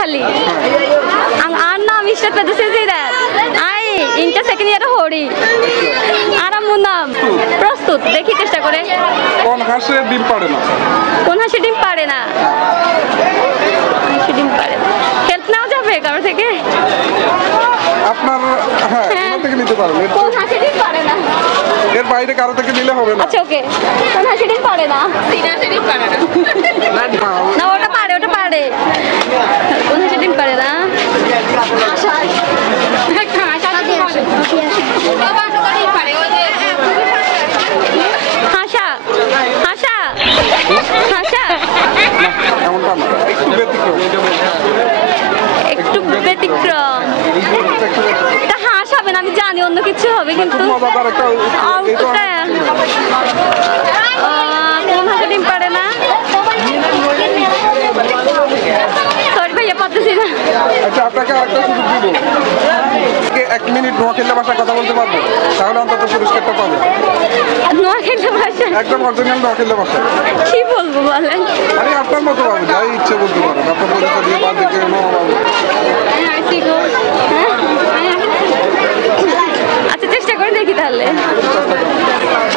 Noakhali. Ang Anna Mr. Pedusizida. Ai inter second year hori. Aram munam. প্রস্তুত দেখি চেষ্টা করে। কোন হাঁসে ডিম পাড়ে না? কোন হাঁসে ডিম পাড়ে না? হাঁসে ডিম পাড়ে না। হেল্প নাও যাবে কারো থেকে? আপনার হ্যাঁ কোথা থেকে নিতে পারবেন? কোন হাঁসে ডিম পাড়ে না? এর বাইরে কারো থেকে নিলে হবে না। আচ্ছা ওকে। কোন হাঁসে ডিম পাড়ে না? তিন হাঁসে ডিম পাড়ে না। না ওটা পাড়ে ওটা পাড়ে। কোন হাঁসে ডিম পাড়ে না? আশা। একটা আশা দিয়ে আসে। বাবা ওটা ডিম পাড়ে ওই যে হাসা হাসা হাসা এমনটা না একটু ব্যতিক্রম এটা হাঁস হবে না আমি জানি অন্য কিছু হবে কিন্তু কোন হাঁসে ডিম পারে না সরি ভাইয়া পারতেছি না। আচ্ছা আপনাকে আরেকটা সুযোগ দিব 1 মিনিট নোয়াখালী ভাষায় কথা বলতে পারবো তাহলে অন্তত পুরস্কারটা পাবো। নোয়াখালী ভাষা একদম অরিজিনাল নোয়াখালী ভাষা কি বলবো বলেন? আরে আপনার মতো পাবো যাই ইচ্ছে বলতে পারেন আপনার পরিচয় দিয়ে বাদ দেখে আচ্ছা চেষ্টা করে দেখি তাহলে।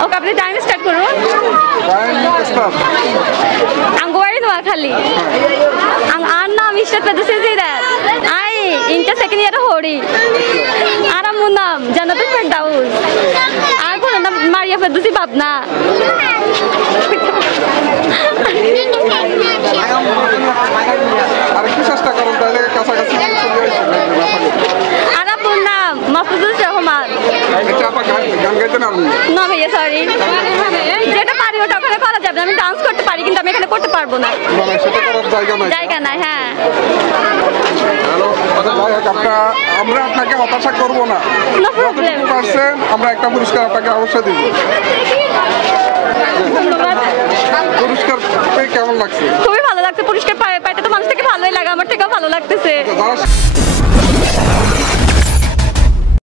ওকে আপনি টাইম স্টার্ট করুন। Ang Guwari Noakhali. Ang Anna Mr. Pedusizida. Ai inter second year hori. Aram munam Jannatul Firdaus. Ar kono naam Maria Fedusi Babna. আরেকটু চেষ্টা করুন তাহলে কাছাকাছি চলে আসবে। Aram munam Mahfuzur Rahman. আচ্ছা আপা গান গাইতে না না ভাইয়া সরি যেটা পারি ওটা ওখানে করা যাবে আমি ডান্স করতে পারি কিন্তু আমি এখানে করতে পারবো না। মানে সেটা করার জায়গা নাই। জায়গা নাই হ্যাঁ। হ্যালো আমরা আপনাকে হতাশা করব না। নো প্রবলেম পারছেন আমরা একটা পুরস্কার আপনাকে অবশ্যই দিব। ধন্যবাদ। পুরস্কার পেয়ে কেমন লাগছে? খুবই ভালো লাগছে পুরস্কার পাইতে তো মানুষ থেকে ভালোই লাগে আমার থেকেও ভালো লাগতেছে।